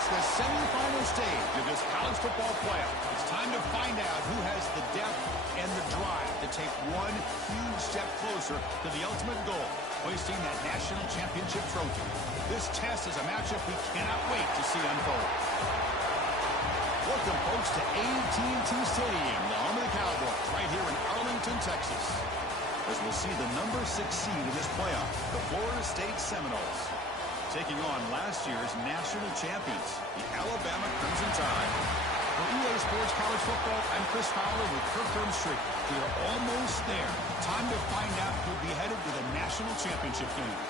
reach the semifinal stage of this college football playoff. It's time to find out who has the depth and the drive to take one huge step closer to the ultimate goal, hoisting that national championship trophy. This test is a matchup we cannot wait to see unfold. Welcome, folks, to AT&T Stadium, the home of the Cowboys, right here in Arlington, Texas, as we'll see the number 6 seed in this playoff, the Florida State Seminoles, taking on last year's national champions, the Alabama Crimson Tide. For EA Sports College Football, I'm Chris Fowler with Kirk Herbstreit. We are almost there. Time to find out who'll be headed to the national championship game.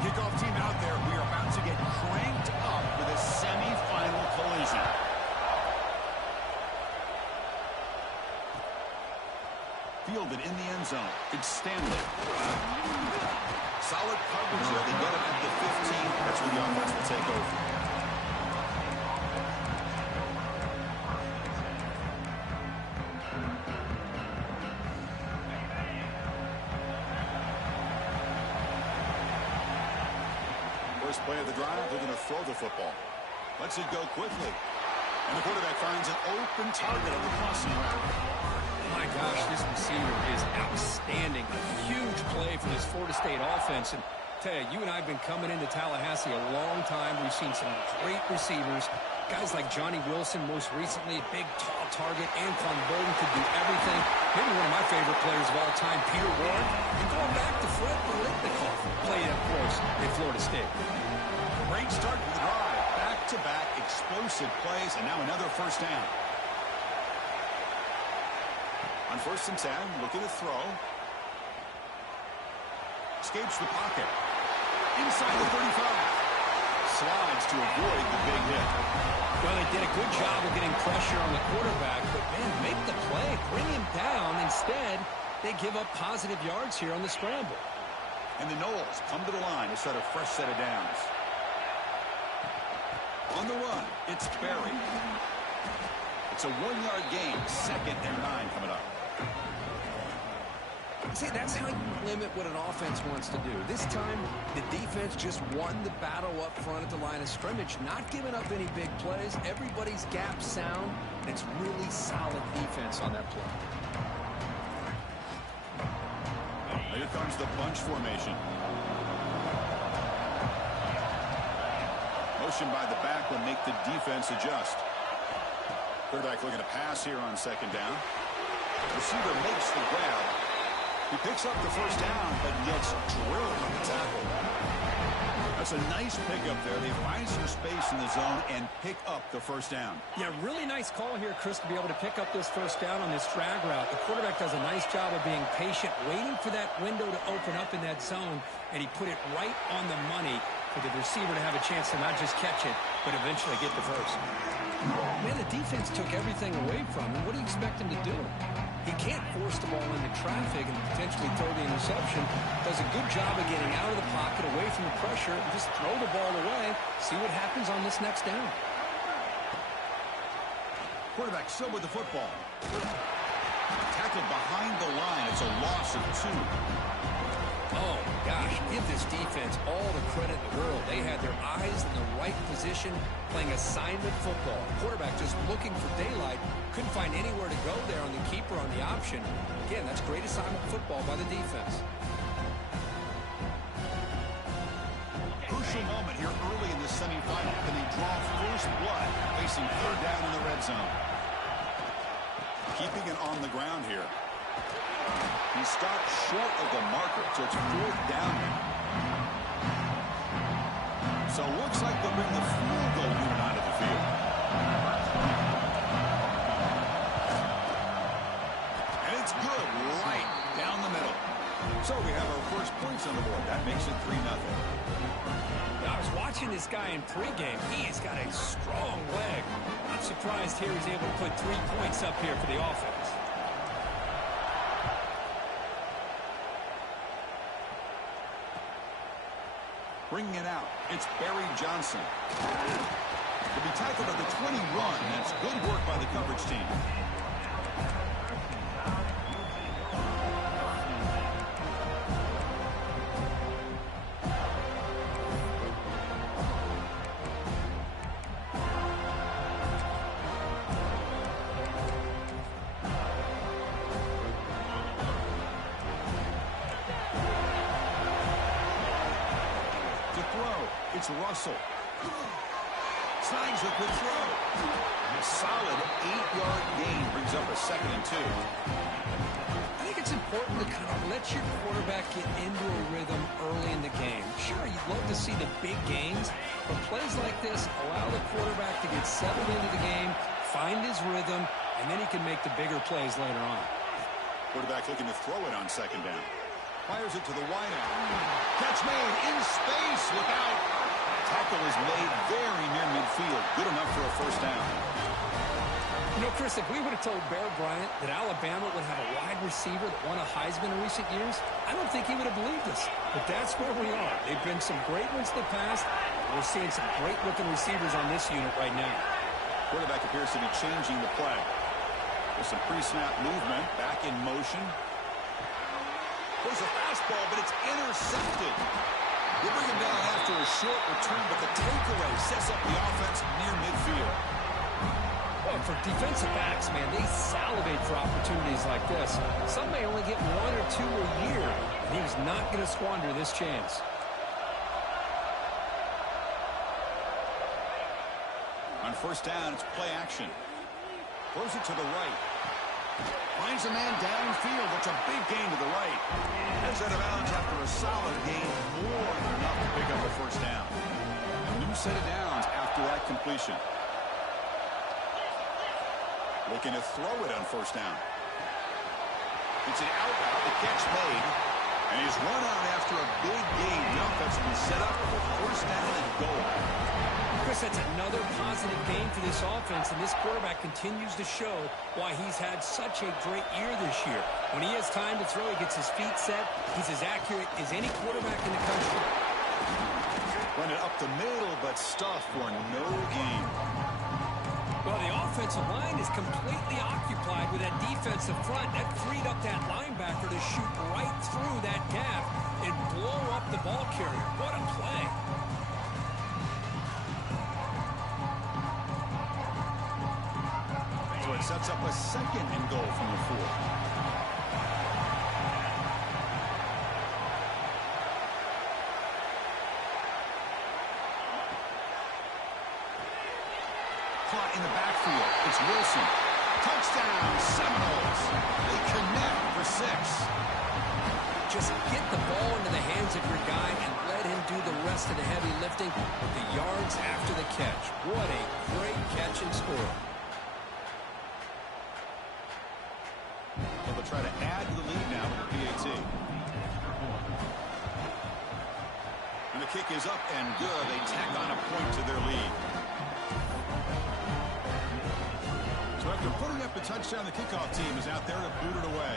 Kickoff team out there. We are about to get cranked up for this semifinal collision. Fielded in the end zone. It's Stanley. Solid coverage there. They get him at the 15. That's where the offense will take over. First play of the drive, they're going to throw the football. Lets it go quickly. And the quarterback finds an open target on the crossing route. My gosh, this receiver is outstanding. A huge play for this Florida State offense. And tell you, you and I have been coming into Tallahassee a long time. We've seen some great receivers. Guys like Johnny Wilson, most recently, a big, tall target. Anquan Bolden could do everything. Maybe one of my favorite players of all time, Peter Ward. And going back to Fred Biletnikoff, played up close at Florida State. Great start to the drive. Back-to-back explosive plays, and now another first down. On 1st and 10, looking to throw. Escapes the pocket. Inside the 35. Slides to avoid the big hit. Well, they did a good job of getting pressure on the quarterback, but, man, make the play. Bring him down. Instead, they give up positive yards here on the scramble. And the Noles come to the line to set a fresh set of downs. On the run, it's Berry. It's a 1-yard gain. 2nd and 9 coming up. See, that's how you limit what an offense wants to do. This time, the defense just won the battle up front at the line of scrimmage, not giving up any big plays. Everybody's gap sound. It's really solid defense on that play. Here comes the bunch formation. Motion by the back will make the defense adjust. Quarterback looking to pass here on 2nd down. Receiver makes the grab. He picks up the first down, but gets drilled on the tackle. That's a nice pickup there. They find some space in the zone and pick up the first down. Yeah, really nice call here, Chris, to be able to pick up this first down on this drag route. The quarterback does a nice job of being patient, waiting for that window to open up in that zone, and he put it right on the money for the receiver to have a chance to not just catch it, but eventually get the first. Man, the defense took everything away from him. What do you expect him to do? He can't force the ball into traffic and potentially throw the interception. Does a good job of getting out of the pocket, away from the pressure, and just throw the ball away. See what happens on this next down. Quarterback still with the football. Tackled behind the line. It's a loss of 2. Oh, gosh, give this defense all the credit in the world. They had their eyes in the right position, playing assignment football. Quarterback just looking for daylight. Couldn't find anywhere to go there on the keeper on the option. Again, that's great assignment football by the defense. Crucial moment here early in the semifinal. Can they draw first blood facing 3rd down in the red zone? Keeping it on the ground here. He stopped short of the marker, so it's 4th down now. So it looks like they'll bring the field goal unit onto the field. And it's good right down the middle. So we have our first points on the board. That makes it 3-0. I was watching this guy in pregame. He's got a strong leg. I'm surprised here he's able to put 3 points up here for the offense. Bringing it out, it's Barry Johnson. He'll be tackled at the 21. That's good work by the coverage team. It's Russell. Signs a good throw. A solid 8-yard gain brings up a 2nd and 2. I think it's important to kind of let your quarterback get into a rhythm early in the game. Sure, you'd love to see the big gains, but plays like this allow the quarterback to get settled into the game, find his rhythm, and then he can make the bigger plays later on. Quarterback looking to throw it on 2nd down. Fires it to the wideout. Catch made in space. Look out. Tackle is made very near midfield. Good enough for a 1st down. You know, Chris, if we would have told Bear Bryant that Alabama would have a wide receiver that won a Heisman in recent years, I don't think he would have believed us. But that's where we are. They've been some great ones in the past. We're seeing some great-looking receivers on this unit right now. Quarterback appears to be changing the play. There's some pre-snap movement. Back in motion. There's a fastball, but it's intercepted. They bring him down after a short return, but the takeaway sets up the offense near midfield. Well, for defensive backs, man, they salivate for opportunities like this. Some may only get 1 or 2 a year, and he's not going to squander this chance. On 1st down, it's play action. Throws it to the right. Finds a man downfield. That's a big gain to the right. Heads out of bounds after a solid gain. More than enough to pick up a 1st down. A new set of downs after that completion. Looking to throw it on 1st down. It's an out route. The catch made. And he's run out after a big gain. The offense will be set up for 1st down and goal. Chris, that's another positive game for this offense, and this quarterback continues to show why he's had such a great year this year. When he has time to throw, he gets his feet set. He's as accurate as any quarterback in the country. Run it up the middle, but stuff for no gain. Well, the offensive line is completely occupied with that defensive front. That freed up that linebacker to shoot right through that gap and blow up the ball carrier. What a play. So it sets up a 2nd and goal from the 4. Caught in the backfield. It's Wilson. Touchdown, Seminoles. They connect for 6. Just get the ball into the hands of your guy and let him do the rest of the heavy lifting with the yards after the catch. What a great catch and score. They'll try to add to the lead now with the PAT. And the kick is up and good. They tack on a point to their lead. So after putting up a touchdown, the kickoff team is out there to boot it away.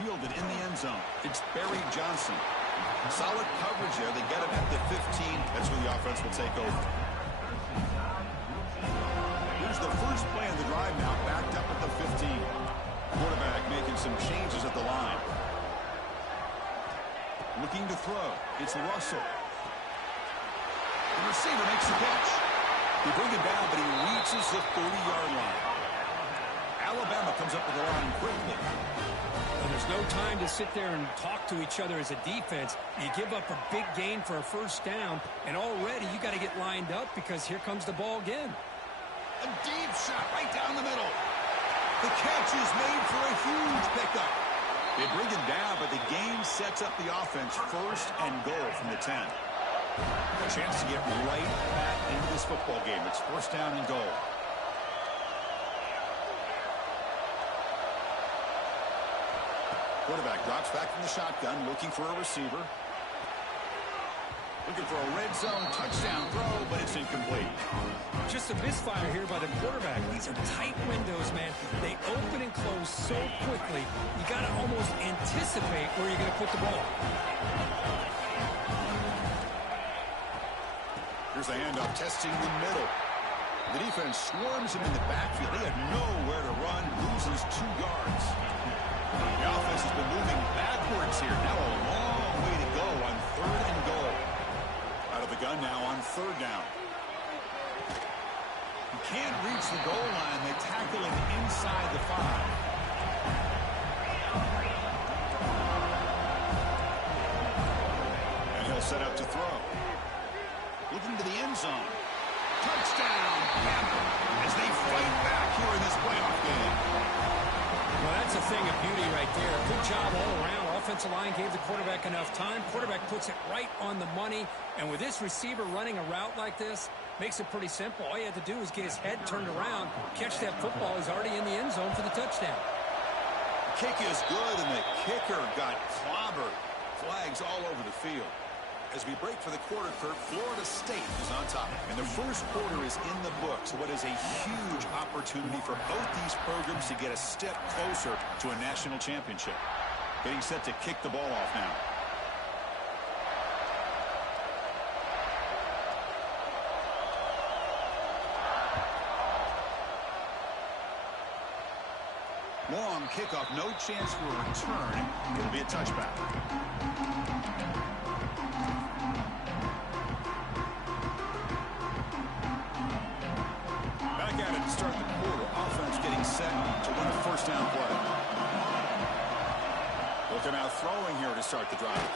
Fielded in the end zone. It's Barry Johnson. Solid coverage there. They get him at the 15. That's where the offense will take over. Here's the first play of the drive now, backed up at the 15. Quarterback making some changes at the line. Looking to throw. It's Russell. The receiver makes the catch. They bring him down, but he reaches the 30-yard line. Alabama comes up with the line quickly. And there's no time to sit there and talk to each other as a defense. You give up a big gain for a 1st down, and already you got to get lined up because here comes the ball again. A deep shot right down the middle. The catch is made for a huge pickup. They bring him down, but the game sets up the offense 1st and goal from the 10. A chance to get right back into this football game. It's 1st down and goal. Quarterback drops back from the shotgun, looking for a receiver. Looking for a red zone touchdown throw, but it's incomplete. Just a misfire here by the quarterback. These are tight windows, man. They open and close so quickly, you got to almost anticipate where you're going to put the ball. Here's the handoff, testing the middle. The defense swarms him in the backfield. They had nowhere to run, loses 2 yards. The offense has been moving backwards here. Now a long way to go on 3rd and goal. Out of the gun now on 3rd down. He can't reach the goal line. They tackle him inside the 5. And he'll set up to throw. Looking to the end zone. Touchdown, Tampa, as they fight back here in this playoff game. Well, that's a thing of beauty right there. Good job all around. Offensive line gave the quarterback enough time. Quarterback puts it right on the money. And with this receiver running a route like this, makes it pretty simple. All you had to do is get his head turned around, catch that football. He's already in the end zone for the touchdown. Kick is good, and the kicker got clobbered. Flags all over the field. As we break for the quarter, Kurt, Florida State is on top. And the first quarter is in the books. What is a huge opportunity for both these programs to get a step closer to a national championship. Getting set to kick the ball off now. Long kickoff, no chance for a return. It'll be a touchback. Back at it to start the quarter. Offense getting set to win a first down play. Looking out throwing here to start the drive.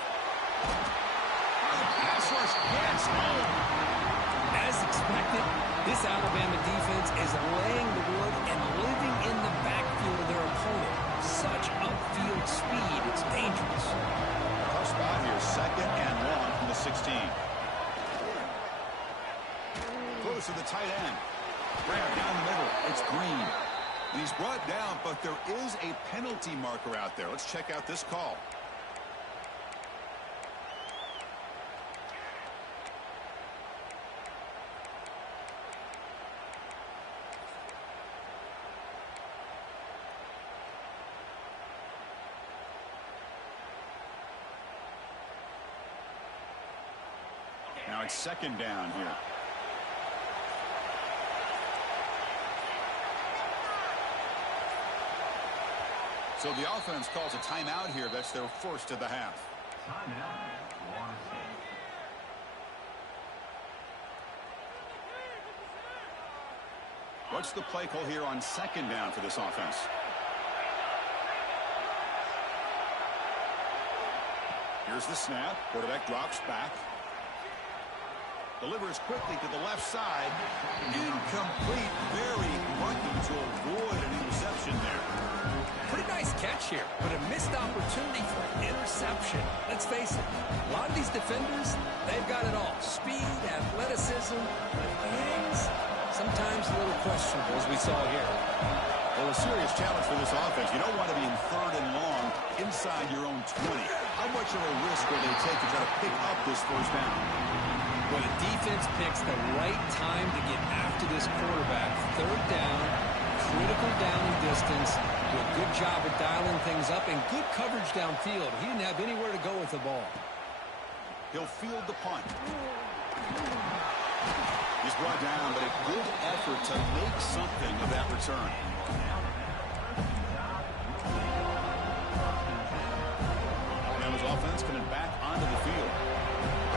The pass rush gets home. As expected, this Alabama defense is laying the wood and living in the backfield of their opponent. Such upfield speed, it's dangerous. Tough spot here, 2nd and long from the 16. Throws to the tight end. Grab down the middle. It's Green. And he's brought down, but there is a penalty marker out there. Let's check out this call. Now it's 2nd down here. So the offense calls a timeout here. That's their first of the half. What's the play call here on 2nd down for this offense? Here's the snap. Quarterback drops back. Delivers quickly to the left side. Incomplete. Very lucky to avoid an interception there. Pretty nice catch here, but a missed opportunity for an interception. Let's face it, a lot of these defenders, they've got it all. Speed, athleticism, but hands, sometimes a little questionable, as we saw here. Well, a serious challenge for this offense. You don't want to be in 3rd and long inside your own 20. How much of a risk will they take to try to pick up this first down? Well, the defense picks the right time to get after this quarterback. 3rd down, critical down and distance. Do a good job of dialing things up and good coverage downfield. He didn't have anywhere to go with the ball. He'll field the punt. He's brought down, but a good effort to make something of that return. Now his offense coming back onto the field.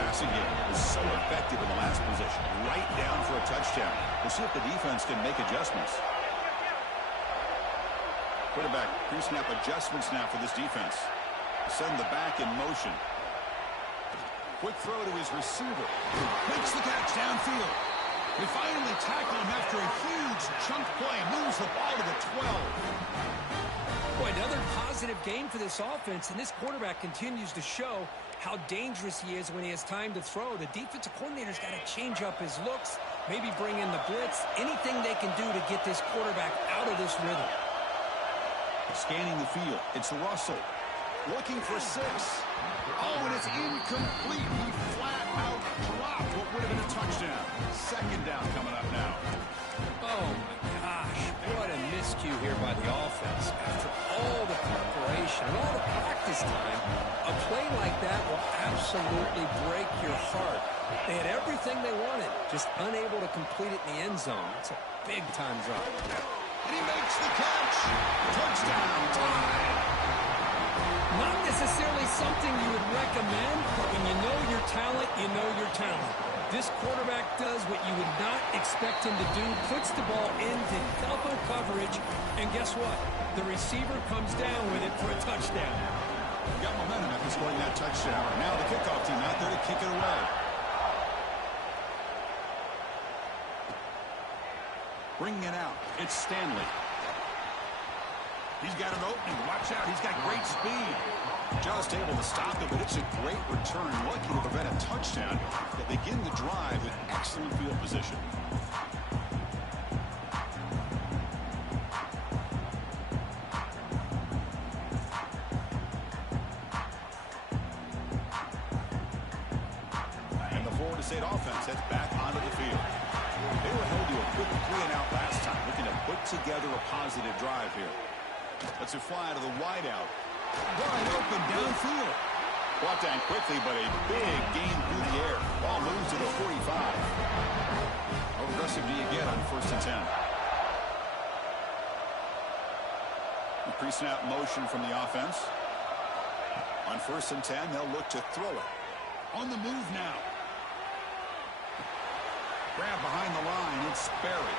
Passing game was so effective in the last position. Right down for a touchdown. We'll see if the defense can make adjustments. Quarterback pre-snap adjustments now for this defense. Send the back in motion. Quick throw to his receiver. Makes the catch downfield. We finally tackle him after a huge chunk play. Moves the ball to the 12. Boy, another positive game for this offense, and this quarterback continues to show how dangerous he is when he has time to throw. The defensive coordinator's got to change up his looks, maybe bring in the blitz, anything they can do to get this quarterback out of this rhythm. Scanning the field, it's Russell. Looking for 6. Oh, and it's incomplete. He flat Out, dropped what would have been a touchdown. Second down coming up now. Oh, my gosh. What a miscue here by the offense. After all the preparation and all the practice time, a play like that will absolutely break your heart. They had everything they wanted, just unable to complete it in the end zone. It's a big-time drop. And he makes the catch. Touchdown, tie. Not necessarily something you would recommend, but when you know your talent, you know your talent. This quarterback does what you would not expect him to do, puts the ball into double coverage, and guess what? The receiver comes down with it for a touchdown. Got momentum after scoring that touchdown. Now the kickoff team out there to kick it away. Bringing it out, it's Stanley. He's got an opening. Watch out, he's got great speed. Just able to stop it, but it's a great return. Lucky to prevent a touchdown. They begin the drive with excellent field position. And the Florida State offense heads back onto the field. They were held to a quick 3-and-out last time, looking to put together a positive drive here. Let's it fly to the wideout. Wide open downfield. Brought down quickly, but a big gain through the air. Ball moves to the 45. How aggressive do you get on 1st and 10? The pre-snap motion from the offense. On 1st and 10, they'll look to throw it. On the move now. Grab behind the line. It's Sperry.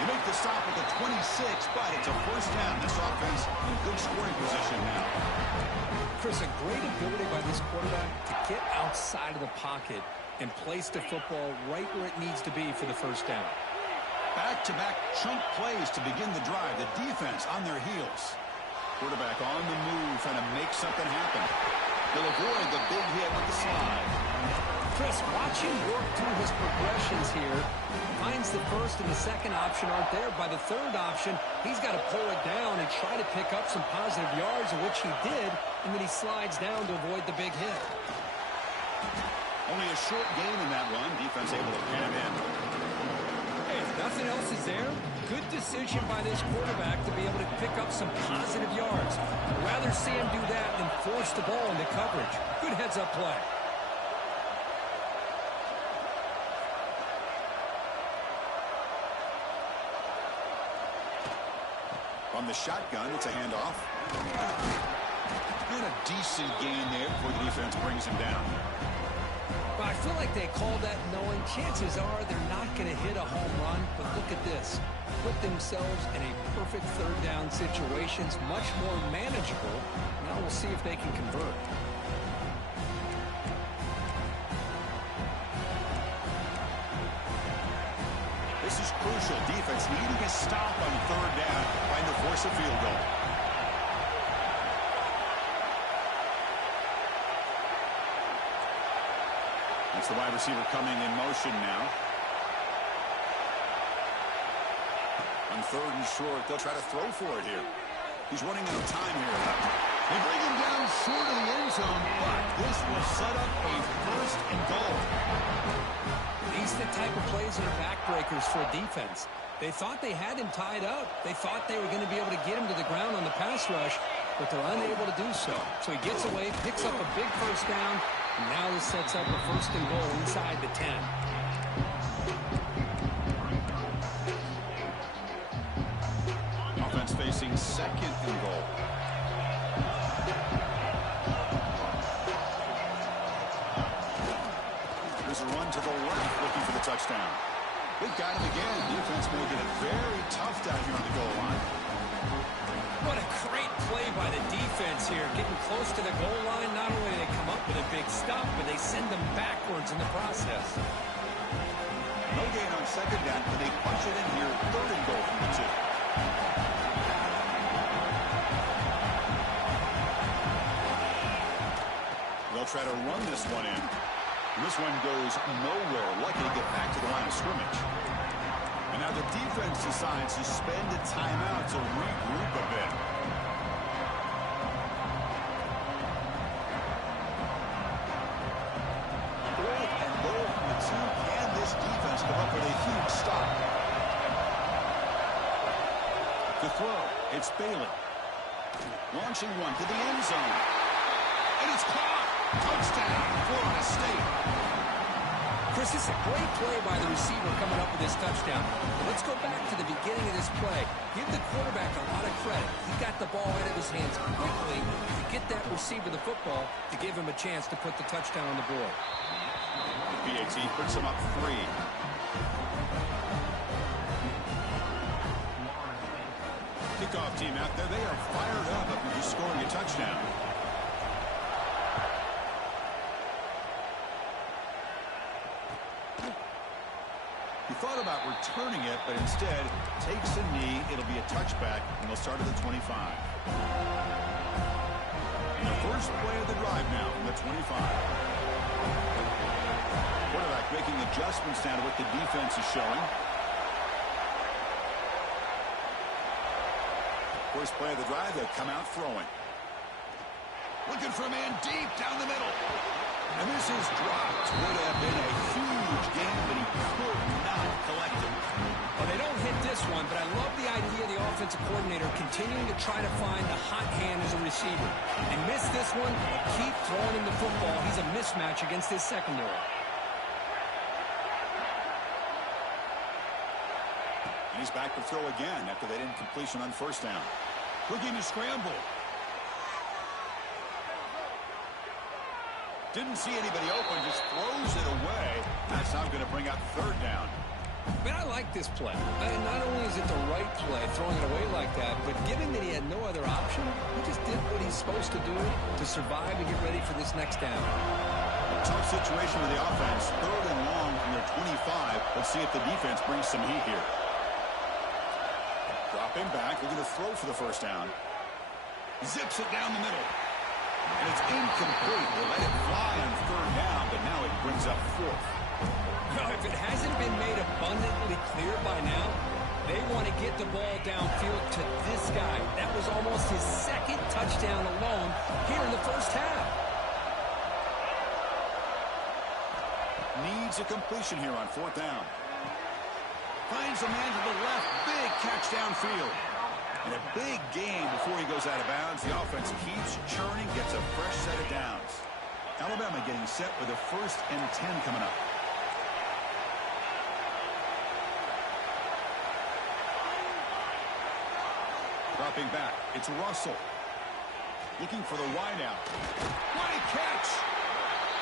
You make the stop at the 26, but it's a 1st down. This offense in good scoring position now. Chris, a great ability by this quarterback to get outside of the pocket and place the football right where it needs to be for the 1st down. Back-to-back chunk plays to begin the drive. The defense on their heels. Quarterback on the move, trying to make something happen. They'll avoid the big hit with the slide. Chris, watch him work through his progressions here. Finds the 1st and the 2nd option aren't there. By the 3rd option, he's got to pull it down and try to pick up some positive yards, which he did, and then he slides down to avoid the big hit. Only a short gain in that run. Defense able to pin him in. Hey, if nothing else is there, good decision by this quarterback to be able to pick up some positive yards. I'd rather see him do that than force the ball into coverage. Good heads-up play. From the shotgun, it's a handoff. And a decent gain there before the defense brings him down. But I feel like they called that knowing chances are they're not going to hit a home run. But look at this. Put themselves in a perfect 3rd down situations, much more manageable. Now we'll see if they can convert. This is crucial. Defense needing a stop on 3rd down, trying to force a field goal. That's the wide receiver coming in motion now. On 3rd and short, they'll try to throw for it here. He's running out of time here. They bring him down short of the end zone, but this will set up a 1st and goal. These are the type of plays that are backbreakers for a defense. They thought they had him tied up. They thought they were going to be able to get him to the ground on the pass rush, but they're unable to do so. So he gets away, picks up a big 1st down, and now this sets up a 1st and goal inside the 10. Offense facing 2nd and goal. There's a run to the left looking for the touchdown. They've got him again. Defense making it very tough down here on the goal line. What a great play by the defense here. Getting close to the goal line, not only do they come up with a big stop, but they send them backwards in the process. No gain on 2nd down, but they punch it in here. 3rd and goal from the 2. They'll try to run this one in. This one goes nowhere. Lucky to get back to the line of scrimmage. And now the defense decides to spend a timeout to regroup a bit. The throw. It's Bailey. Launching one to the end zone. And it's caught. Touchdown, Florida State. Chris, this is a great play by the receiver coming up with this touchdown. But let's go back to the beginning of this play. Give the quarterback a lot of credit. He got the ball out of his hands quickly to get that receiver the football to give him a chance to put the touchdown on the board. The PAT puts him up 3. Kickoff team out there, they are fired up after just scoring a touchdown. He thought about returning it, but instead takes a knee. It'll be a touchback, and they'll start at the 25. And the first play of the drive now from the 25. Quarterback making adjustments down to what the defense is showing. First play of the drive, they'll come out throwing. Looking for a man deep down the middle. And this is dropped. Would have been a huge game, but he could not collect it. Well, they don't hit this one, but I love the idea of the offensive coordinator continuing to try to find the hot hand as a receiver. They miss this one, but keep throwing him the football. He's a mismatch against his secondary. And he's back to throw again after that incompletion on first down. Looking to scramble. Didn't see anybody open, just throws it away. That's not going to bring up third down. Man, I like this play. Not only is it the right play, throwing it away like that, but given that he had no other option, he just did what he's supposed to do to survive and get ready for this next down. A tough situation with the offense. Third and long from their 25. Let's see if the defense brings some heat here. Dropping back, looking to throw for the first down. Zips it down the middle. And it's incomplete. They let it fly on third down, but now it brings up fourth. Now, if it hasn't been made abundantly clear by now, they want to get the ball downfield to this guy. That was almost his second touchdown alone here in the first half. Needs a completion here on fourth down. Finds a man to the left. Big catch downfield. And a big game before he goes out of bounds. The offense keeps churning, gets a fresh set of downs. Alabama getting set with a 1st and 10 coming up. Dropping back, it's Russell. Looking for the wideout. What a catch!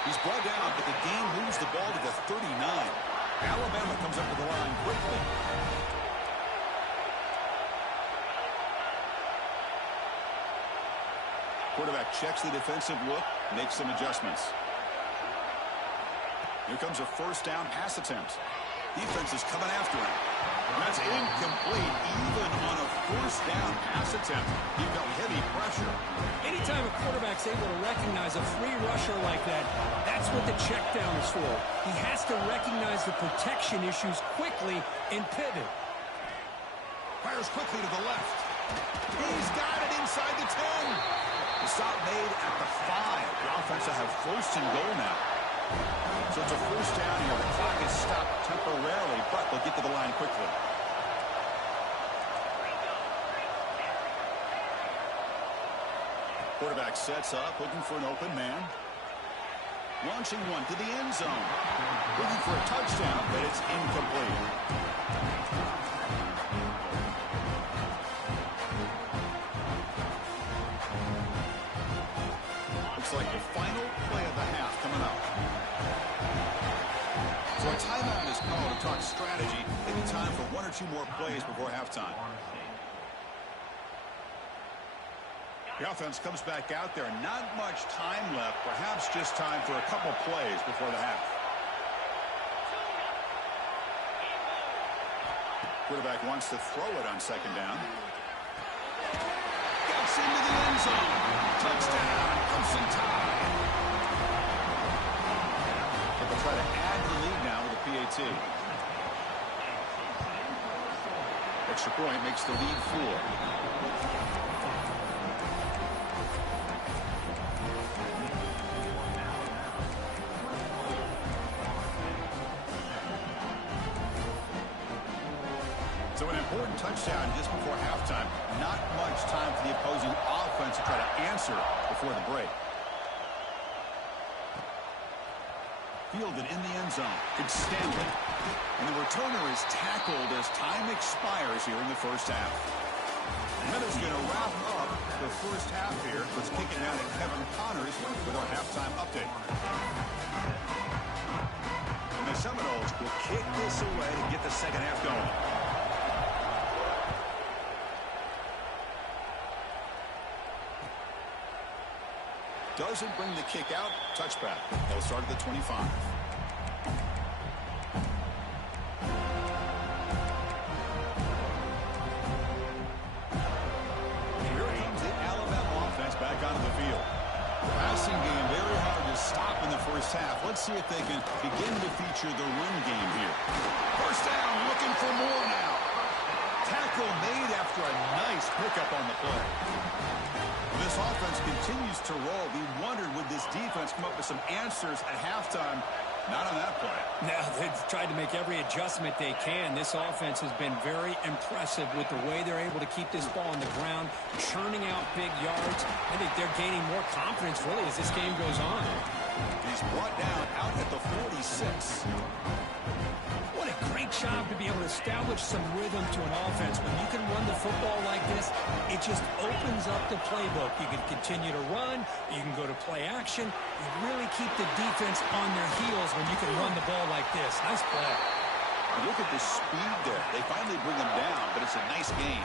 He's brought down, but the game moves the ball to the 39. Alabama comes up to the line quickly. Quarterback checks the defensive look, makes some adjustments. Here comes a first down pass attempt. Defense is coming after him. That's incomplete, even on a first down pass attempt. He felt heavy pressure. Anytime a quarterback's able to recognize a free rusher like that, that's what the check down is for. He has to recognize the protection issues quickly and pivot. Fires quickly to the left. He's got it inside the 10. The stop made at the 5. The offense will have 1st and goal now. So it's a first down here. The clock is stopped temporarily, but they'll get to the line quickly. Quarterback sets up, looking for an open man. Launching one to the end zone. Looking for a touchdown, but it's incomplete. Like the final play of the half coming up. So a timeout is called to talk strategy. Maybe time for 1 or 2 more plays before halftime. The offense comes back out there. Not much time left. Perhaps just time for a couple plays before the half. Quarterback wants to throw it on second down. Gets into the end zone. Touchdown. Clemson tie. But they'll try to add the lead now with a PAT. Extra point makes the lead 4. So an important touchdown just before halftime. Not much time for the opposing offense to try to answer before the break. Fielded in the end zone. It's Stanley. And the returner is tackled as time expires here in the first half. And that is going to wrap up the first half here. Let's kick it down to Kevin Connors with our halftime update. And the Seminoles will kick this away to get the second half going. Doesn't bring the kick out. Touchback. They'll start at the 25. Back onto the field. The passing game very hard to stop in the first half. Let's see if they can begin to feature the run game here. First down, looking for more now. Tackle made after a nice pickup on the play. This offense continues to roll. We wondered, would this defense come up with some answers at halftime? Not on that play. Now, they've tried to make every adjustment they can. This offense has been very impressive with the way they're able to keep this ball on the ground, churning out big yards. I think they're gaining more confidence, really, as this game goes on. He's brought down out at the 46. What a great job to be able to establish some rhythm to an offense. When you can run the football like this, it just opens up the playbook. You can continue to run. You can go to play action. You really keep the defense on their heels when you can run the ball like this. Nice play. Look at the speed there. They finally bring him down, but it's a nice gain.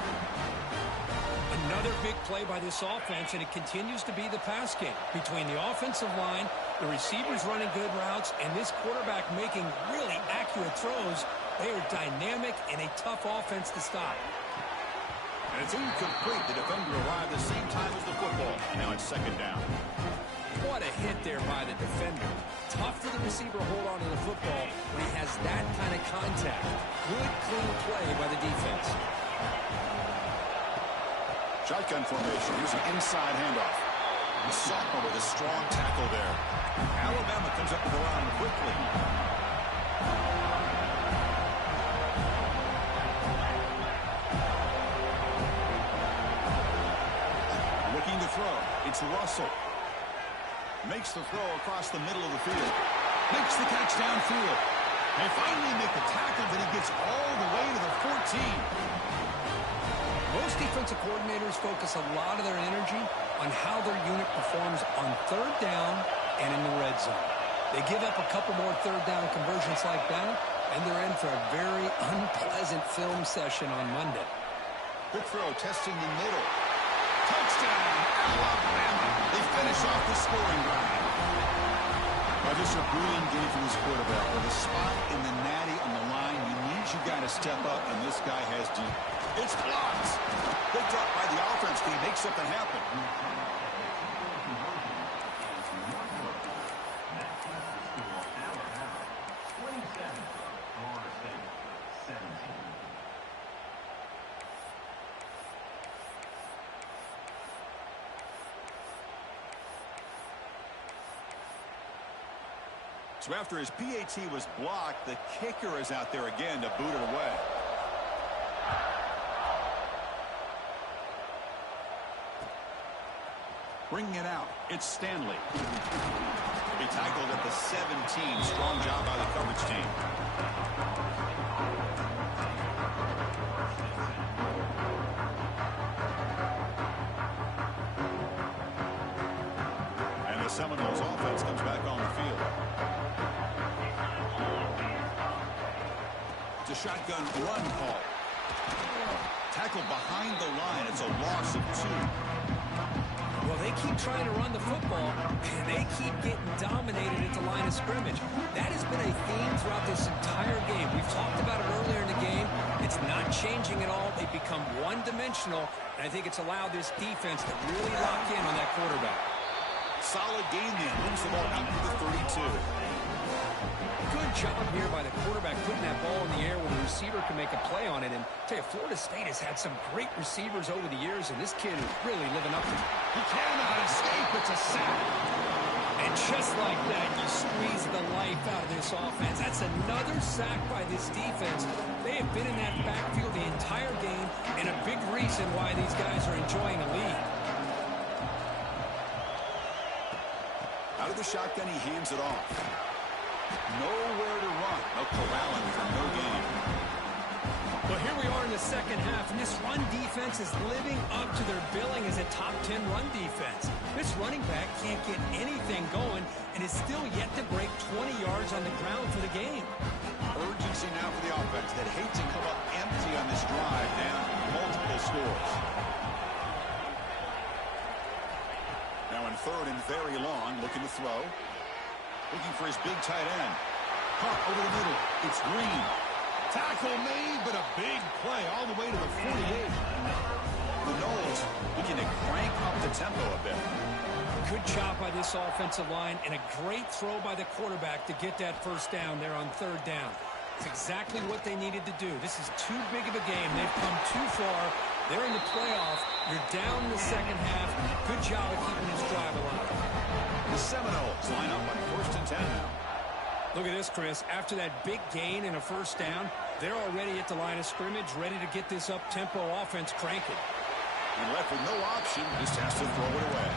Another big play by this offense, and it continues to be the pass game. Between the offensive line, the receivers running good routes, and this quarterback making really accurate throws, they are dynamic and a tough offense to stop. And it's incomplete. The defender arrived the same time as the football. And now it's second down. What a hit there by the defender. Tough for the receiver to hold on to the football when he has that kind of contact. Good, clean play by the defense. Shotgun formation. Here's an inside handoff. The sophomore with a strong tackle there. Alabama comes up with the line quickly. Looking to throw. It's Russell. Makes the throw across the middle of the field. Makes the catch downfield. They finally make the tackle, but he gets all the way to the 14. Most defensive coordinators focus a lot of their energy on how their unit performs on third down and in the red zone. They give up a couple more third down conversions like that, and they're in for a very unpleasant film session on Monday. Quick throw, testing the middle. Touchdown, Alabama. They finish off the scoring drive. Just a brilliant game from this quarterback. With a spot in the natty on the line, you need your guy to step up, and this guy has deep. It's blocked. Picked up by the offense. Can he make something happen? So after his PAT was blocked, the kicker is out there again to boot it away. Bringing it out, it's Stanley. He tackled at the 17. Strong job by the coverage team. And the Seminoles offense comes back on the field. It's a shotgun run call. Tackled behind the line. It's a loss of 2. Well, they keep trying to run the football, and they keep getting dominated at the line of scrimmage. That has been a theme throughout this entire game. We've talked about it earlier in the game. It's not changing at all. They've become one-dimensional, and I think it's allowed this defense to really lock in on that quarterback. Solid game then. Moves the ball out to the 32. Good job here by the quarterback putting that ball in the air where the receiver can make a play on it. And I tell you, Florida State has had some great receivers over the years, and this kid is really living up to it. He cannot escape. It's a sack. And just like that, you squeeze the life out of this offense. That's another sack by this defense. They have been in that backfield the entire reason why these guys are enjoying a lead. Out of the shotgun, he hands it off. Nowhere to run. No corralling for no gain. Well, here we are in the second half, and this run defense is living up to their billing as a top 10 run defense. This running back can't get anything going and is still yet to break 20 yards on the ground for the game. Urgency now for the offense that hate to come up empty on this drive, down multiple scores. Now in third and very long, looking to throw. Looking for his big tight end. Caught over the middle. It's Green. Tackle made, but a big play all the way to the 48. The Knowles looking to crank up the tempo a bit. Good job by this offensive line and a great throw by the quarterback to get that first down there on third down. It's exactly what they needed to do. This is too big of a game. They've come too far. They're in the playoff. You're down in the second half. Good job of keeping this drive alive. The Seminoles line up on 1st and 10 now. Look at this, Chris. After that big gain and a first down, they're already at the line of scrimmage, ready to get this up-tempo offense cranking. And left with no option, just has to throw it away.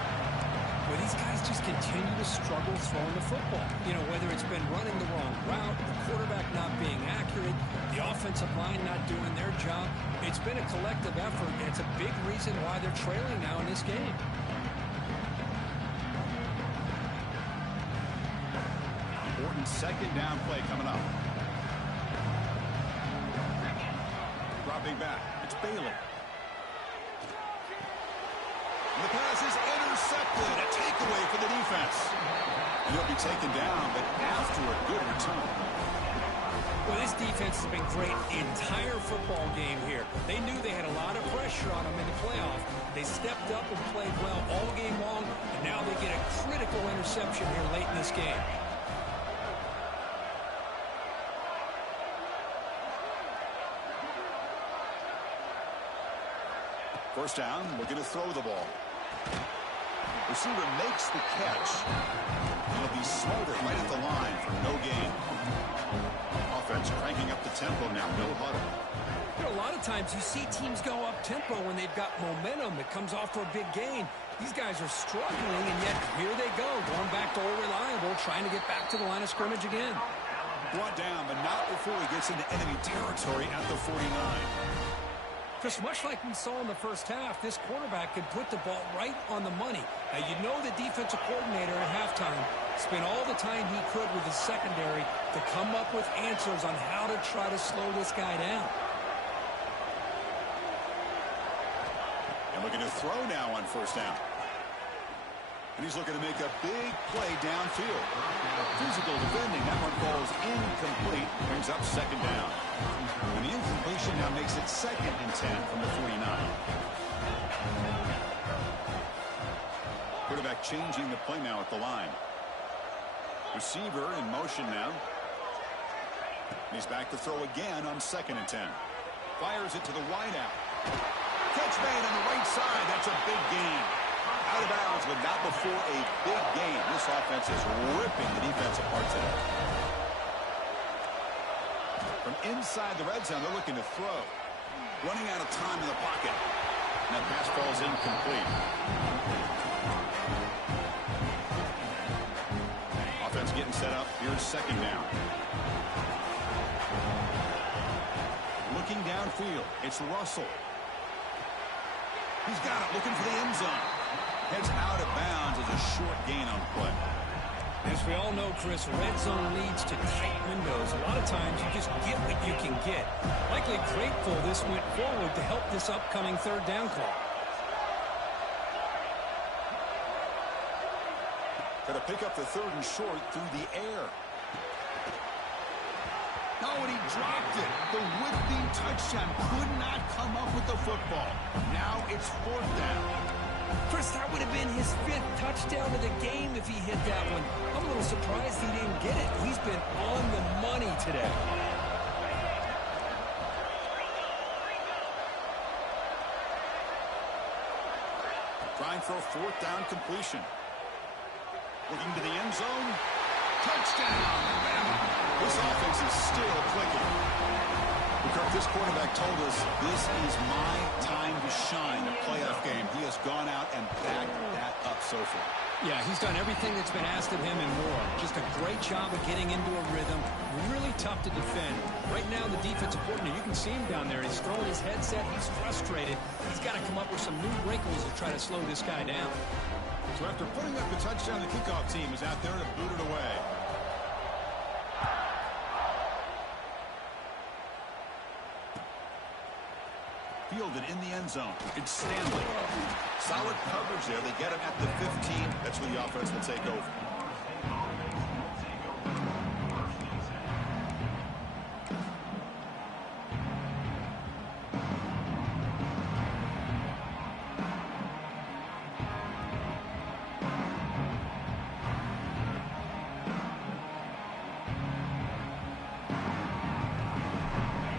Well, these guys just continue to struggle throwing the football. You know, whether it's been running the wrong route, the quarterback not being accurate, the offensive line not doing their job. It's been a collective effort, and it's a big reason why they're trailing now in this game. Important second down play coming up. Dropping back. It's Bailey. And the pass is intercepted. A takeaway for the defense. And he'll be taken down, but after a good return. Well, this defense has been great the entire football game here. They knew they had a lot of pressure on them in the playoff. They stepped up and played well all game long, and now they get a critical interception here late in this game. First down, looking to throw the ball. Receiver makes the catch. He'll be smothered right at the line for no gain. Offense cranking up the tempo now, no huddle. You know, a lot of times you see teams go up-tempo when they've got momentum that comes off for a big gain. These guys are struggling, and yet here they go, going back to old reliable, trying to get back to the line of scrimmage again. Brought down, but not before he gets into enemy territory at the 49. Just much like we saw in the first half, this quarterback can put the ball right on the money. Now, you know the defensive coordinator at halftime spent all the time he could with his secondary to come up with answers on how to try to slow this guy down. And looking to throw now on first down. And he's looking to make a big play downfield. Physical defending. That one falls incomplete. Brings up second down. And the incompletion now makes it 2nd and 10 from the 49. Quarterback changing the play now at the line. Receiver in motion now. And he's back to throw again on 2nd and 10. Fires it to the wideout. Catch made on the right side. That's a big gain. Out of bounds, but not before a big game. This offense is ripping the defense apart today. From inside the red zone, they're looking to throw. Running out of time in the pocket. And that pass falls incomplete. Offense getting set up. Here's second down. Looking downfield. It's Russell. He's got it. Looking for the end zone. Heads out of bounds as a short gain on play. As we all know, Chris, red zone leads to tight windows. A lot of times you just get what you can get. Likely grateful this went forward to help this upcoming third down call. Got to pick up the third and short through the air. Oh, and he dropped it. The whipping touchdown could not come up with the football. Now it's 4th down. Chris, that would have been his 5th touchdown of the game if he hit that one. I'm a little surprised he didn't get it. He's been on the money today. Trying for a 4th down completion. Looking to the end zone. Touchdown, Alabama. This offense is still clicking. The Kirk, this quarterback told us this is my time to shine, a playoff game. He has gone out and backed that up so far. Yeah, he's done everything that's been asked of him and more. Just a great job of getting into a rhythm. Really tough to defend. Right now, the defensive coordinator, you can see him down there. He's throwing his headset. He's frustrated. He's got to come up with some new wrinkles to try to slow this guy down. So after putting up the touchdown, the kickoff team is out there to boot it away. Fielded in the end zone. It's Stanley. Solid coverage there. They get him at the 15. That's where the offense will take over.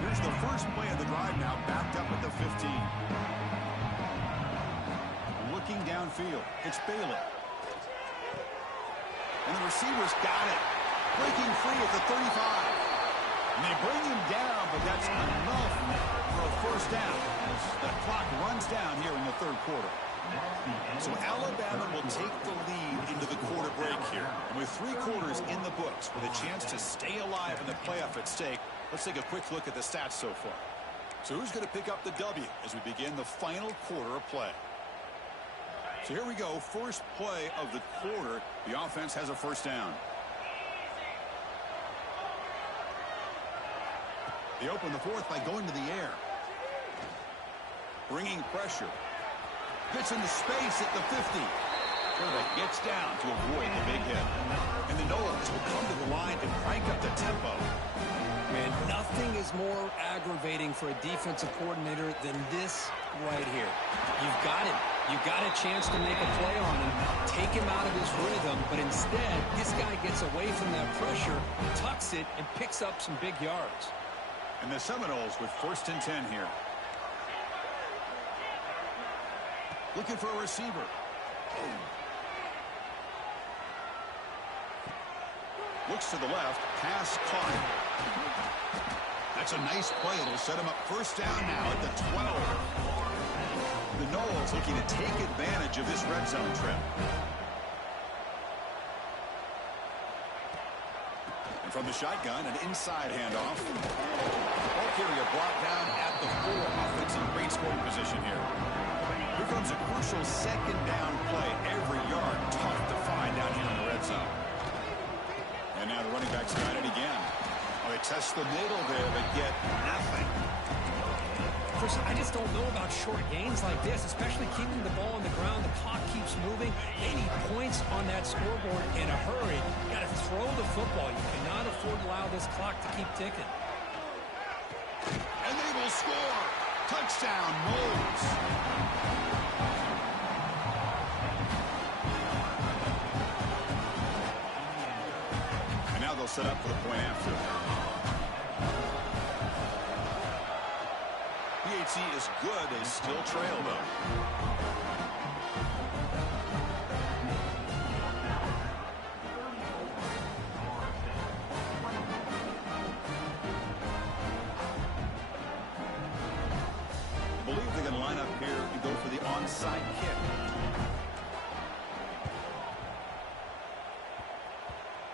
Here's the first play of the drive now, backed up at the 15. Looking downfield, it's Bailey. And the receiver's got it. Breaking free at the 35. And they bring him down, but that's enough for a first down as the clock runs down here in the third quarter. So Alabama will take the lead into the quarter break here. And with 3 quarters in the books, with a chance to stay alive in the playoff at stake, let's take a quick look at the stats so far. So who's going to pick up the W as we begin the final quarter of play? So here we go. First play of the quarter. The offense has a first down. They open the fourth by going to the air. Bringing pressure. Gets into space at the 50. Quarterback gets down to avoid the big hit. And the Noles will come to the line and crank up the tempo. Man, nothing is more aggravating for a defensive coordinator than this right here. You've got him. You've got a chance to make a play on him, take him out of his rhythm, but instead, this guy gets away from that pressure, tucks it, and picks up some big yards. And the Seminoles with 1st and 10 here. Looking for a receiver. Looks to the left. Pass caught. That's a nice play. It'll set him up first down now at the 12. The Noles looking to take advantage of this red zone trip. And from the shotgun, an inside handoff. Ball carrier brought down at the 4. Offensive great scoring position here. Here comes a crucial second down play. Every yard tough to find down here in the red zone. And now the running back's got it again. Well, they test the middle there, but get nothing. Chris, I just don't know about short gains like this, especially keeping the ball on the ground. The clock keeps moving. They need points on that scoreboard in a hurry. You got to throw the football. You cannot afford to allow this clock to keep ticking. And they will score. Touchdown, Noles. And now they'll set up for the point after. PHC is good. They still trail, though. I believe they're going to line up here and go for the onside kick.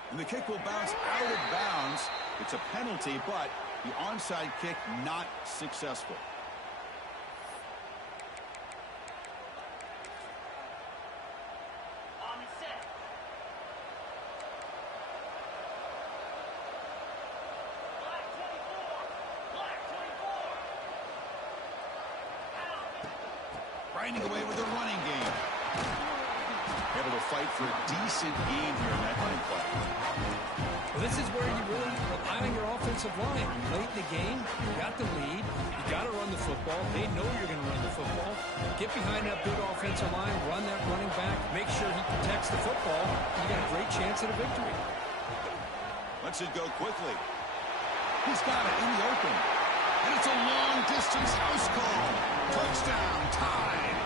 And the kick will bounce out of bounds. It's a penalty, but the onside kick not successful. Grinding away with the running game. Able to fight for a decent gain here in that running play. Well, this is where you really rely on your offensive line. Late in the game, you got the lead. You got to run the football. They know you're going to run the football. Get behind that big offensive line, run that running back, make sure he protects the football. You got a great chance at a victory. Lets it go quickly. He's got it in the open. And it's a long-distance house call. Touchdown, tied.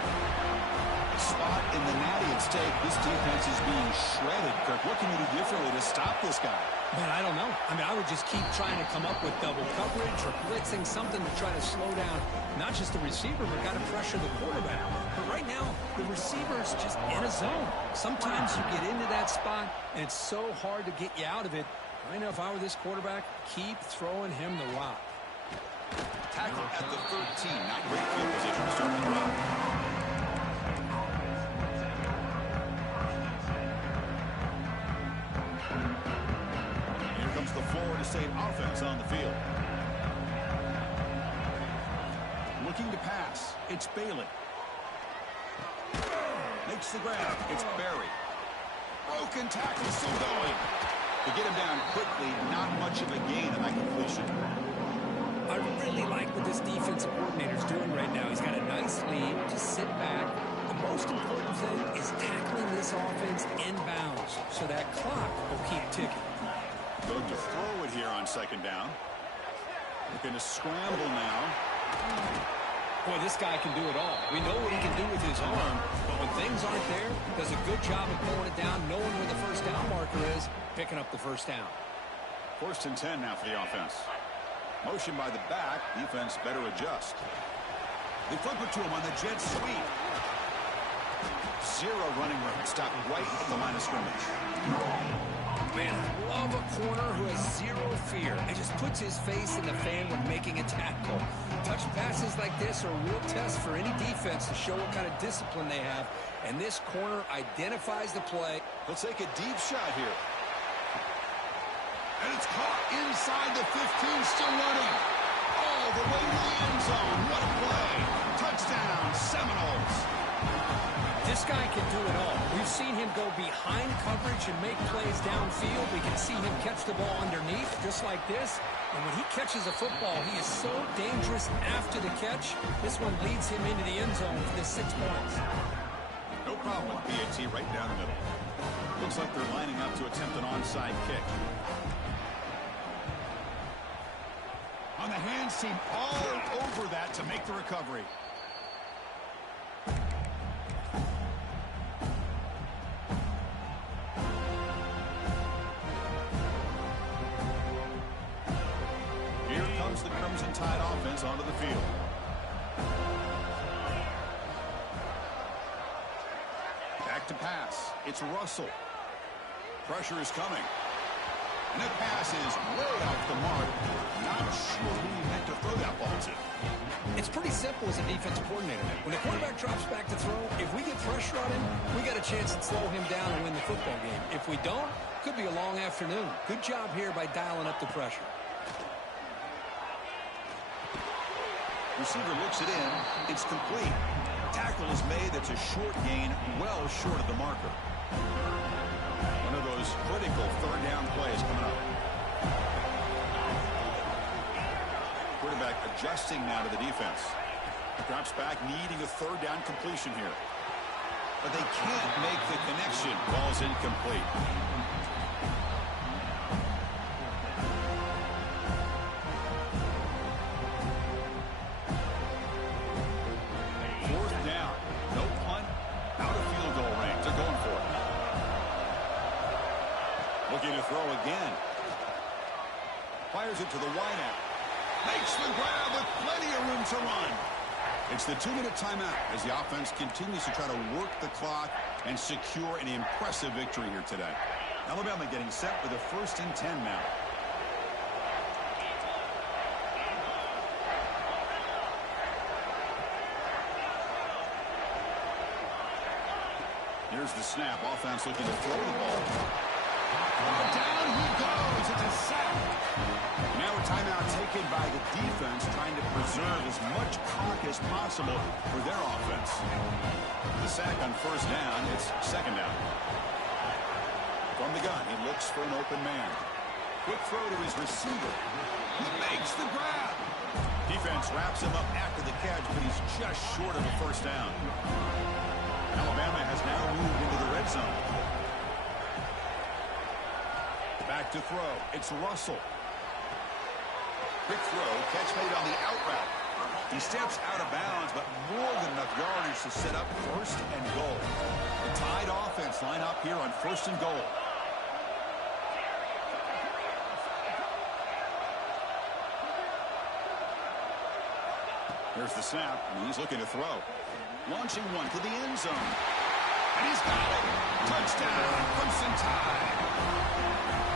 Spot in the Natty stake. This defense is being shredded. Kirk, what can you do differently to stop this guy? Man, I don't know. I mean, I would just keep trying to come up with double coverage or blitzing, something to try to slow down not just the receiver, but got to pressure the quarterback. But right now, the receiver's just in a zone. Sometimes you get into that spot, and it's so hard to get you out of it. I know if I were this quarterback, keep throwing him the rock. Tackle at the 13. Not great field position to start the drive. Here comes the Florida State offense on the field. Looking to pass. It's Bailey. Makes the grab. It's Barry. Broken tackle, still going. To get him down quickly, not much of a gain on that completion. I really like what this defensive coordinator's doing right now. He's got a nice lead to sit back. The most important thing is tackling this offense inbounds so that clock will keep ticking. Going to throw it here on second down. Looking to scramble now. Boy, this guy can do it all. We know what he can do with his arm, but when things aren't there, does a good job of pulling it down, knowing where the first down marker is, picking up the first down. 1st and 10 now for the offense. Motion by the back. Defense better adjust. They flip it to him on the jet sweep. Zero running room. Stopped right at the line of scrimmage. Man, I love a corner who has zero fear. He just puts his face in the fan when making a tackle. Touch passes like this are a real test for any defense to show what kind of discipline they have. And this corner identifies the play. He'll take a deep shot here. And it's caught inside the 15, still running. All the way to the end zone. What a play. Touchdown, Seminoles. This guy can do it all. We've seen him go behind coverage and make plays downfield. We can see him catch the ball underneath, just like this. And when he catches a football, he is so dangerous after the catch. This one leads him into the end zone for the 6 points. No problem with PAT right down the middle. Looks like they're lining up to attempt an onside kick. On the hands team, all over that to make the recovery. Here comes the Crimson Tide offense onto the field. Back to pass. It's Russell. Pressure is coming. And that pass is way off the mark. Not sure who he meant to throw that ball to. It's pretty simple as a defensive coordinator. When the quarterback drops back to throw, if we get pressure on him, we got a chance to slow him down and win the football game. If we don't, could be a long afternoon. Good job here by dialing up the pressure. Receiver looks it in. It's complete. Tackle is made. That's a short gain, well short of the marker. One of those critical third down plays coming up. Quarterback adjusting now to the defense. Drops back, needing a third down completion here. But they can't make the connection. Ball's incomplete. Fourth down. No punt. Out of field goal range. They're going for it. Looking to throw again. Fires it to the wideout. Makes the grab with plenty of room to run. It's the 2-minute timeout as the offense continues to try to work the clock and secure an impressive victory here today. Alabama getting set with a 1st and 10 now. Here's the snap. Offense looking to throw the ball. Down he goes. It's a sack. Now a timeout taken by the defense, trying to preserve as much clock as possible for their offense. The sack on 1st down. It's 2nd down. From the gun, he looks for an open man. Quick throw to his receiver. He makes the grab. Defense wraps him up after the catch, but he's just short of a 1st down. Alabama has now moved into the red zone. Back to throw. It's Russell. Quick throw. Catch made on the out route. He steps out of bounds, but more than enough yardage to to set up first and goal. The Tide offense line up here on first and goal. Here's the snap, and he's looking to throw. Launching one to the end zone. And he's got it. Touchdown, Crimson Tide.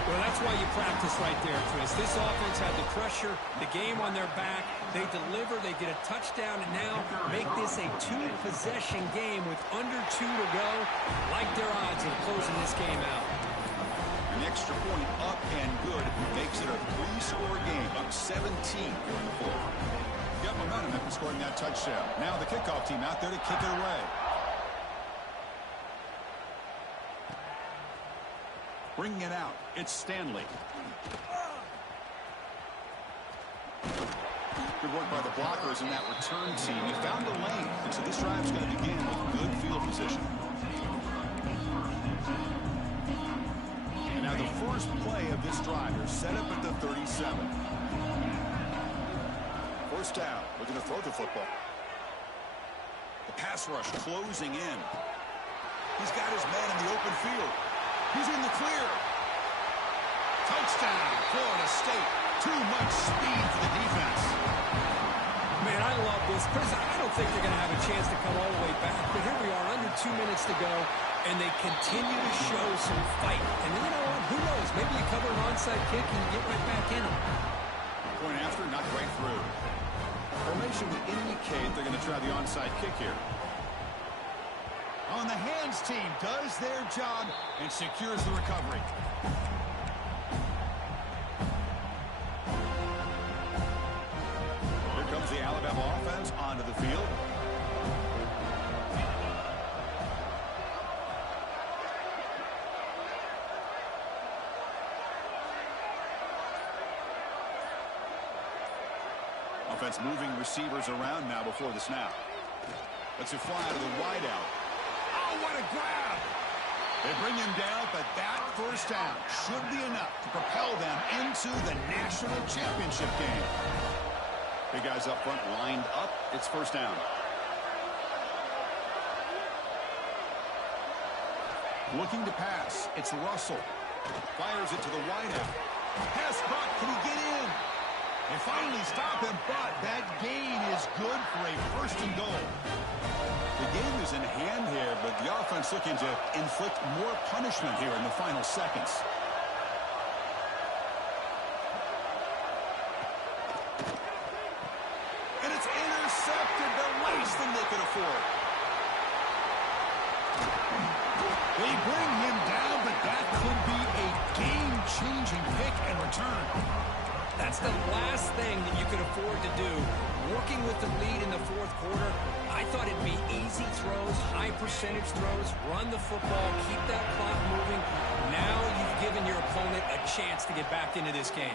Well, that's why you practice right there, Chris. This offense had the pressure, the game on their back. They deliver, they get a touchdown, and now make this a two-possession game with under 2 to go. Like their odds of closing this game out. An extra point up and good makes it a 3-score game, up 17 here in the fourth. Got momentum after scoring that touchdown. Now the kickoff team out there to kick it away. Bringing it out, it's Stanley. Good work by the blockers in that return team. He found the lane, and so this drive's going to begin with good field position. And now the first play of this drive, they're set up at the 37. First down, looking to throw the football. The pass rush closing in. He's got his man in the open field. He's in the clear. Touchdown, Florida State. Too much speed for the defense. Man, I love this. Chris, I don't think they're going to have a chance to come all the way back, but here we are, under 2 minutes to go, and they continue to show some fight. And you know what? Who knows? Maybe you cover an onside kick and you get right back in it. Point after, not right through. Formation would indicate they're going to try the onside kick here. On the hands team does their job and secures the recovery. Here comes the Alabama offense onto the field. Offense moving receivers around now before the snap. Let's it fly to the wideout. Oh, what a grab! They bring him down, but that first down should be enough to propel them into the national championship game. Big guys up front lined up. It's first down. Looking to pass. It's Russell. Fires it to the wideout. Pass caught. Can he get in? They finally stop him, but that gain is good for a first and goal. The game is in hand here, but the offense looking to inflict more punishment here in the final seconds. And it's intercepted, the least thing they could afford. They bring him down, but that could be a game-changing pick and return. That's the last thing that you could afford to do. Working with the lead in the fourth quarter, I thought it'd be easy throws, high percentage throws, run the football, keep that clock moving. Now you've given your opponent a chance to get back into this game.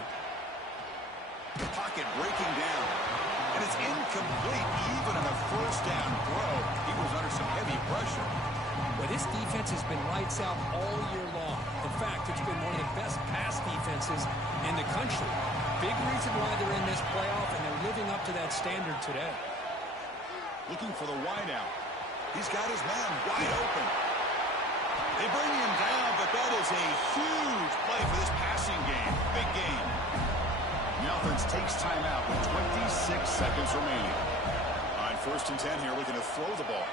The pocket breaking down, and it's incomplete even on a first down throw. He was under some heavy pressure. Well, this defense has been lights out all year long. In fact, it's been one of the best pass defenses in the country. Big reason why they're in this playoff, and they're living up to that standard today. Looking for the wideout. He's got his man wide open. They bring him down, but that is a huge play for this passing game. Big game. The offense takes timeout with 26 seconds remaining. All right, first and 10 here, looking to throw the ball.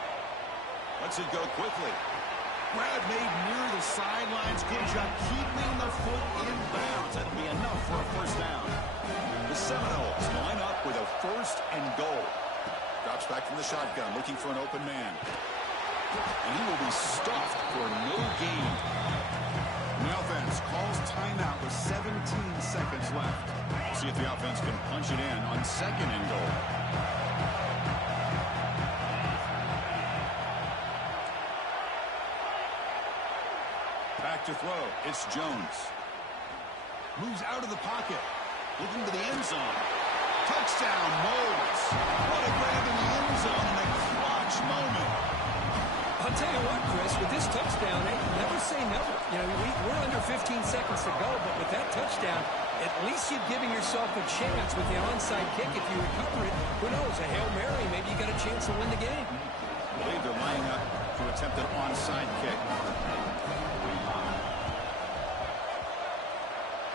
Lets it go quickly. Grab made near the sidelines. Good job keeping the foot in bounds. That'll be enough for a first down. The Seminoles line up with a first and goal. Drops back from the shotgun, looking for an open man. And he will be stuffed for no gain. The offense calls timeout with 17 seconds left. See if the offense can punch it in on second and goal. Back to throw. It's Jones. Moves out of the pocket. Looking to the end zone. Touchdown, Moles. What a grab in the end zone in a clutch moment. I'll tell you what, Chris, with this touchdown, never say never. You know, we're under 15 seconds to go, but with that touchdown, at least you're giving yourself a chance with the onside kick. If you recover it, who knows, a Hail Mary, maybe you got a chance to win the game. I believe to attempt an onside kick.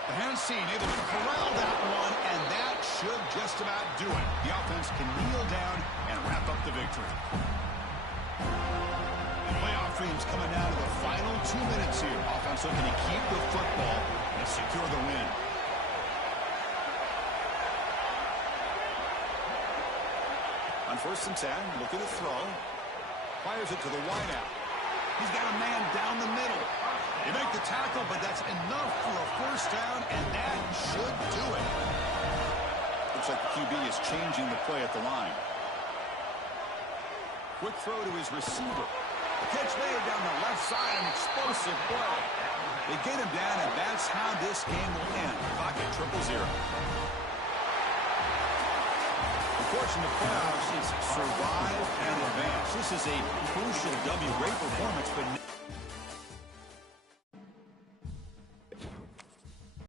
The Hansen able to corral that one, and that should just about do it. The offense can kneel down and wrap up the victory. Playoff dreams coming down to the final 2 minutes here. Offense looking to keep the football and secure the win. On 1st and 10, looking to throw. Fires it to the wideout. He's got a man down the middle. They make the tackle, but that's enough for a 1st down, and that should do it. Looks like the QB is changing the play at the line. Quick throw to his receiver. The catch made down the left side, an explosive play. They get him down, and that's how this game will end. Clock at 0-0. The course in the playoffs is survive and advance. This is a crucial W. Great performance, but